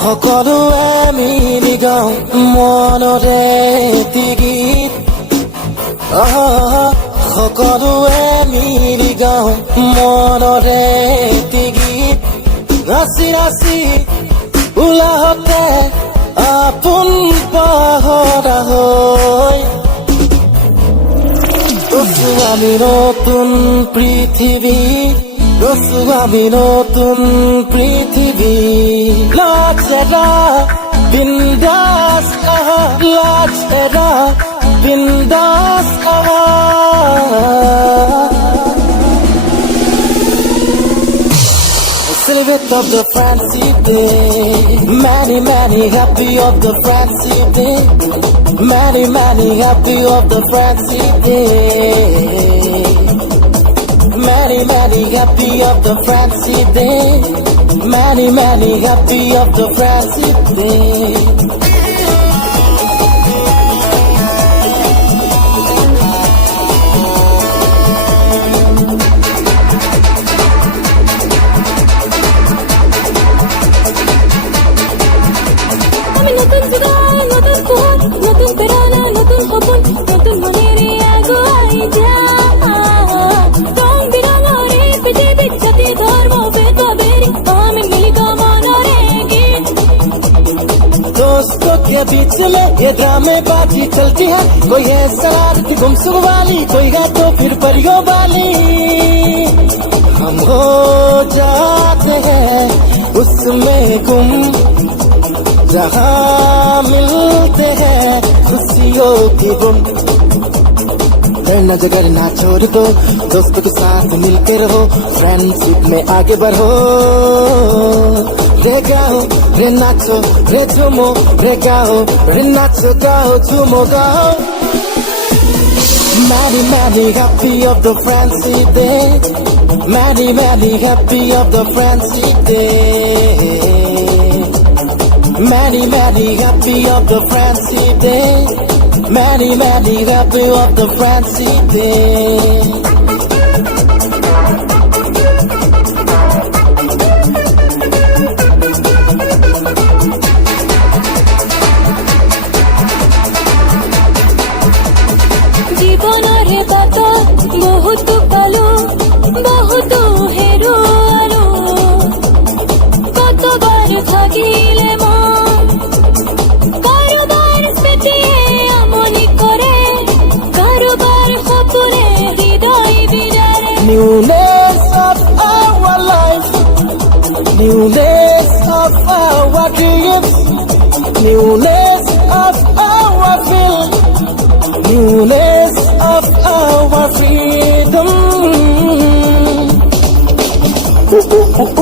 সকলোৱে মিলি গাওঁ মনৰে এটি গীত সকলোৱে মিলি গাওঁ মনৰে এটি গীত নাচি নাচি উলাহতে আপোন পাহৰা হৈ ৰচো আমি নতুন পৃথিৱী ৰচো আমি নতুন পৃথিৱী Let's era bindas let's era bindas Celebrate of the fancy day Many happy of the fancy day Many happy of the fancy day Many happy of the fancy day Many happy of the fancy day আমি নতুন জীবন নতুন পথ নতুন প্রেরণা নতুন সপন নতুন মনেরে আগুয়াই যা রং বিরঙরে পৃথিবী জাতি ধর্ম ভেদভাবেরি আমি মিলিত মনরে গীত दोस्तों के बीच में ये ड्रामेबाजी चलती है कोई है शरारती गुमसुम वाली कोई है तो फिर परियों वाली हम हो जाते हैं उसमें गुम जहाँ मिलते हैं खुशियों की गुम करना जगह ना छोड़ दो दोस्तों के साथ मिलके रहो फ्रेंडशिप में आगे बढ़ो रे गाओ रे नाचो रे झूमो रे गाओ रे नाचो गाओ झूमो गाओ Many happy of the fancy day Many happy of the fancy day Many happy of the fancy day Many happy of the fancy day জীবনরে Baat বহুত পালো বহুত হেৰুৱালো কতবাৰ ভাগিলে মন কাৰোবাৰ স্মৃতিয়ে আমনি কৰে কাৰোবাৰ সপোনে হৃদয় বিদাৰে Newness of our life Newness of our dreams Newness of our feel Newness of our freedom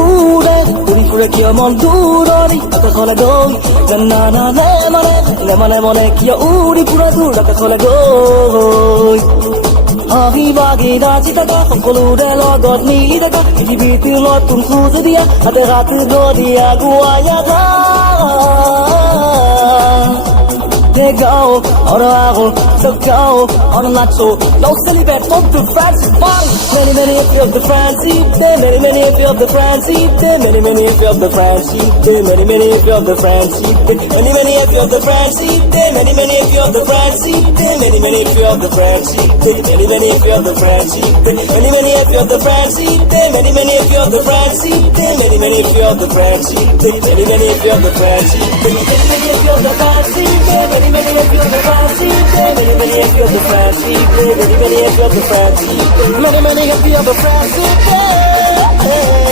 Ure, uri kia mon durori Ata khole goi Janna na le mane kia uri pura dur Ata khole goi Ahi bagi raji taka Hokolure logot mili taka Hibiti lotun kuzu dia Ate ratu do dia guaya da Hey go, on a hago, so go, on a nacho Don't celebrate of the fancy party Many happy of the fancy day Many happy of the fancy day Many happy of the fancy day Many happy of the fancy day Many happy of the fancy day Many happy of the fancy day Many happy of the fancy day Many happy of the fancy day Many happy of the fancy day Many happy of the fancy day Many happy of the fancy day Many happy of the fancy day Many happy of the fancy day Many happy of the fancy day Many happy of the fancy day Many happy of the fancy day Many happy of the fancy day